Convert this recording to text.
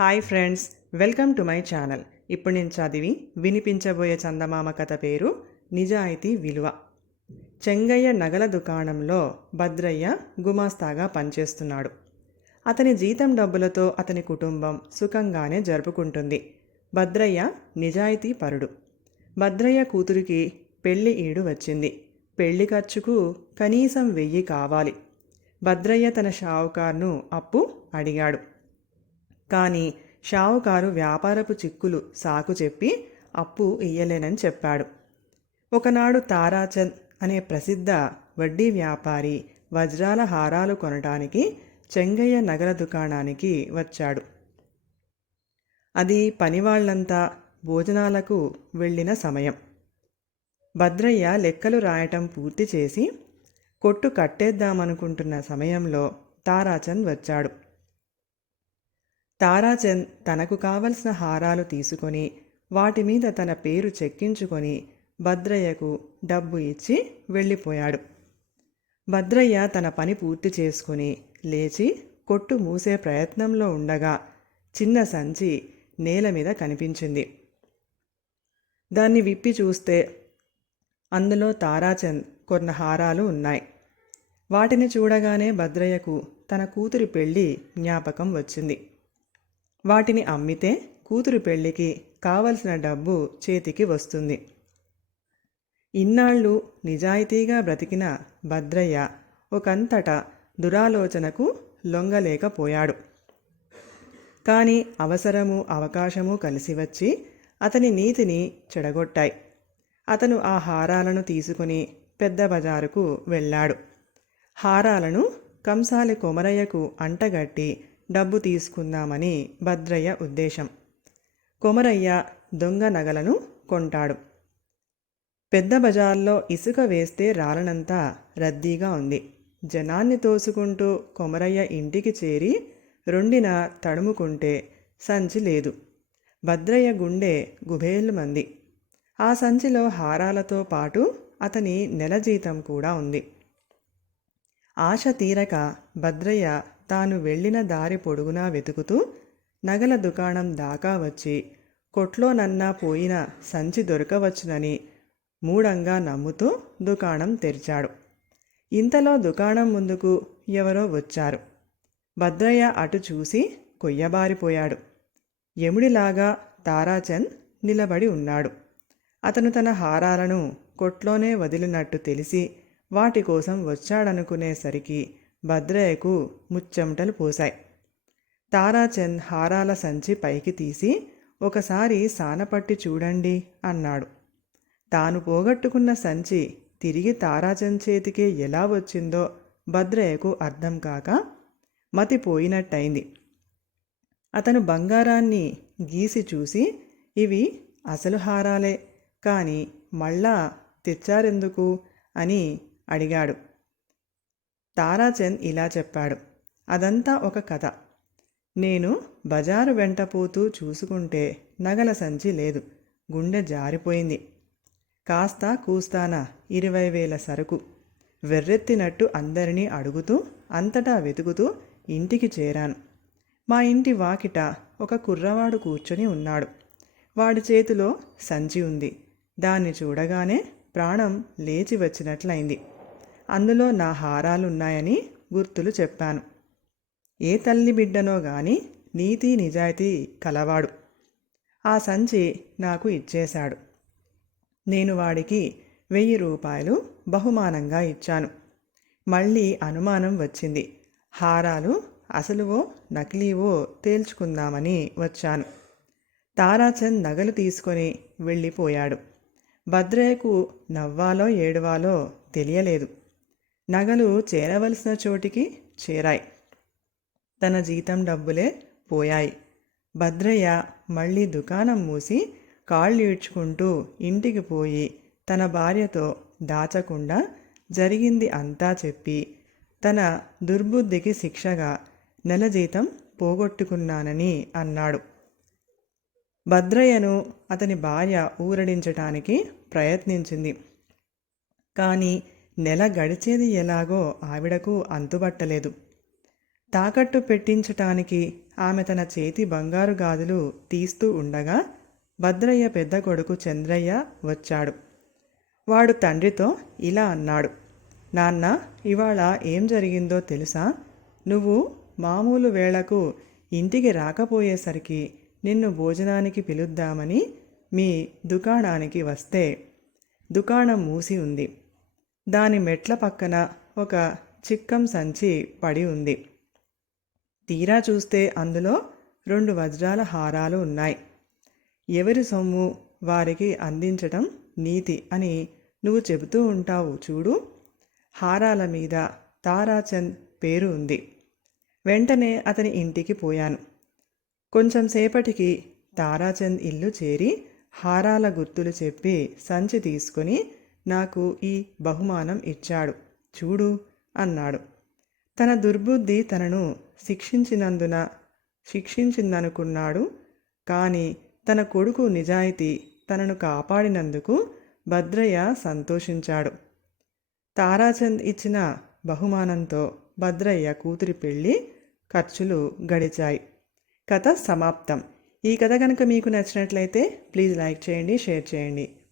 Hi friends welcome to my channel. ఇప్పుడు నేను చదివి వినిపించబోయే చందమామ కథ పేరు నిజాయితీ విలువ. చెంగయ్య నగల దుకాణంలో భద్రయ్య గుమాస్తాగా పనిచేస్తున్నాడు. అతని జీతం డబ్బులతో అతని కుటుంబం సుఖంగానే జరుపుకుంటుంది. భద్రయ్య నిజాయితీ పరుడు. భద్రయ్య కూతురికి పెళ్ళి ఈడు వచ్చింది. పెళ్ళి ఖర్చుకు కనీసం వెయ్యి కావాలి. భద్రయ్య తన షావుకార్ను అప్పు అడిగాడు. కానీ షావుకారు వ్యాపారపు చిక్కులు సాకు చెప్పి అప్పు ఇయ్యలేనని చెప్పాడు. ఒకనాడు తారాచంద్ అనే ప్రసిద్ధ వడ్డీ వ్యాపారి వజ్రాల హారాలు కొనడానికి చెంగయ్య నగర దుకాణానికి వచ్చాడు. అది పనివాళ్ళంతా భోజనాలకు వెళ్ళిన సమయం. భద్రయ్య లెక్కలు రాయటం పూర్తి చేసి కొట్టు కట్టేద్దామనుకుంటున్న సమయంలో తారాచంద్ వచ్చాడు. తారాచంద్ తనకు కావలసిన హారాలు తీసుకొని వాటి మీద తన పేరు చెక్కించుకొని భద్రయ్యకు డబ్బు ఇచ్చి వెళ్ళిపోయాడు. భద్రయ్య తన పని పూర్తి చేసుకుని లేచి కొట్టు మూసే ప్రయత్నంలో ఉండగా చిన్న సంచి నేల మీద కనిపించింది. దాన్ని విప్పి చూస్తే అందులో తారాచంద్ కొన్న హారాలు ఉన్నాయి. వాటిని చూడగానే భద్రయ్యకు తన కూతురి పెళ్ళి జ్ఞాపకం వచ్చింది. వాటిని అమ్మితే కూతురు పెళ్ళికి కావలసిన డబ్బు చేతికి వస్తుంది. ఇన్నాళ్ళు నిజాయితీగా బ్రతికిన భద్రయ్య ఒకంతటా దురాలోచనకు లొంగలేకపోయాడు. కానీ అవసరము అవకాశము కలిసి వచ్చి అతని నీతిని చెడగొట్టాయి. అతను ఆ హారాలను తీసుకుని పెద్ద బజారుకు వెళ్ళాడు. హారాలను కంసాలి కొమరయ్యకు అంటగట్టి డబ్బు తీసుకుందామని భద్రయ్య ఉద్దేశం. కొమరయ్య దొంగ నగలను కొంటాడు. పెద్ద బజార్లో ఇసుక వేస్తే రాలనంతా రద్దీగా ఉంది. జనాన్ని తోసుకుంటూ కొమరయ్య ఇంటికి చేరి రెండిన తడుముకుంటే సంచి లేదు. భద్రయ్య గుండె గుబేలు మంది. ఆ సంచిలో హారాలతో పాటు అతని నెల జీతం కూడా ఉంది. ఆశ తీరక భద్రయ్య తాను వెళ్ళిన దారి పొడుగునా వెతుకుతూ నగల దుకాణం దాకా వచ్చి కొట్లోనన్నా పోయిన సంచి దొరకవచ్చునని మూడంగా నమ్ముతూ దుకాణం తెరిచాడు. ఇంతలో దుకాణం ముందుకు ఎవరో వచ్చారు. భద్రయ్య అటు చూసి కొయ్యబారిపోయాడు. యముడిలాగా తారాచంద్ నిలబడి ఉన్నాడు. అతను తన హారాలను కొట్లోనే వదిలినట్టు తెలిసి వాటి కోసం వచ్చాడనుకునేసరికి భద్రయ్యకు ముచ్చెమటలు పోశాయి. తారాచంద్ హారాల సంచి పైకి తీసి ఒకసారి సానపట్టి చూడండి అన్నాడు. తాను పోగొట్టుకున్న సంచి తిరిగి తారాచంద్ చేతికే ఎలా వచ్చిందో భద్రయ్యకు అర్థం కాక మతిపోయినట్టయింది అతను బంగారాన్ని గీసి చూసి ఇవి అసలు హారాలే కానీ మళ్ళా తెచ్చారెందుకు? అని అడిగాడు. తారాచంద్ ఇలా చెప్పాడు. అదంతా ఒక కథ. నేను బజారు వెంట పోతూ చూసుకుంటే నగల సంచి లేదు. గుండె జారిపోయింది. కాస్త కూస్తానా ఇరవై వేల సరుకు. వెర్రెత్తినట్టు అందరినీ అడుగుతూ అంతటా వెతుకుతూ ఇంటికి చేరాను. మా ఇంటి వాకిట ఒక కుర్రవాడు కూర్చొని ఉన్నాడు. వాడి చేతిలో సంచి ఉంది. దాన్ని చూడగానే ప్రాణం లేచి వచ్చినట్లయింది. అందులో నా హారాలున్నాయని గుర్తులు చెప్పాను. ఏ తల్లి బిడ్డనో గాని నీతి నిజాయితీ కలవాడు. ఆ సంచి నాకు ఇచ్చేశాడు. నేను వాడికి వెయ్యి రూపాయలు బహుమానంగా ఇచ్చాను. మళ్ళీ అనుమానం వచ్చింది. హారాలు అసలువో నకిలీవో తేల్చుకుందామని వచ్చాను. తారాచంద్ నగలు తీసుకొని వెళ్ళిపోయాడు. భద్రయ్యకు నవ్వాలో ఏడవాలో తెలియలేదు. నగలు చేరవలసిన చోటికి చేరాయి. తన జీతం డబ్బులే పోయాయి. భద్రయ్య మళ్ళీ దుకాణం మూసి కాళ్ళు ఈడ్చుకుంటూ ఇంటికి పోయి తన భార్యతో దాచకుండా జరిగింది అంతా చెప్పి తన దుర్బుద్ధికి శిక్షగా నెల జీతం పోగొట్టుకున్నానని అన్నాడు. భద్రయ్యను అతని భార్య ఊరడించటానికి ప్రయత్నించింది. కానీ నెల గడిచేది ఎలాగో ఆవిడకు అంతుబట్టలేదు. తాకట్టు పెట్టించటానికి ఆమె తన చేతి బంగారు గాజులు తీస్తూ ఉండగా భద్రయ్య పెద్ద కొడుకు చంద్రయ్య వచ్చాడు. వాడు తండ్రితో ఇలా అన్నాడు. నాన్న ఇవాళ ఏం జరిగిందో తెలుసా? నువ్వు మామూలు వేళకు ఇంటికి రాకపోయేసరికి నిన్ను భోజనానికి పిలుద్దామని మీ దుకాణానికి వస్తే దుకాణం మూసి ఉంది. దాని మెట్ల పక్కన ఒక చిక్కం సంచి పడి ఉంది. తీరా చూస్తే అందులో రెండు వజ్రాల హారాలు ఉన్నాయి. ఎవరి సొమ్ము వారికి అందించటం నీతి అని నువ్వు చెబుతూ ఉంటావు చూడు. హారాల మీద తారాచంద్ పేరు ఉంది. వెంటనే అతని ఇంటికి పోయాను. కొంచెం సేపటికి తారాచంద్ ఇల్లు చేరి హారాల గుర్తులు చెప్పి సంచి తీసుకుని నాకు ఈ బహుమానం ఇచ్చాడు. చూడు అన్నాడు. తన దుర్బుద్ధి తనను శిక్షించినందున శిక్షించిందనుకున్నాడు. కానీ తన కొడుకు నిజాయితీ తనను కాపాడినందుకు భద్రయ్య సంతోషించాడు. తారాచంద్ ఇచ్చిన బహుమానంతో భద్రయ్య కూతురి పెళ్ళి ఖర్చులు గడిచాయి. కథ సమాప్తం. ఈ కథ కనుక మీకు నచ్చినట్లయితే ప్లీజ్ లైక్ చేయండి షేర్ చేయండి.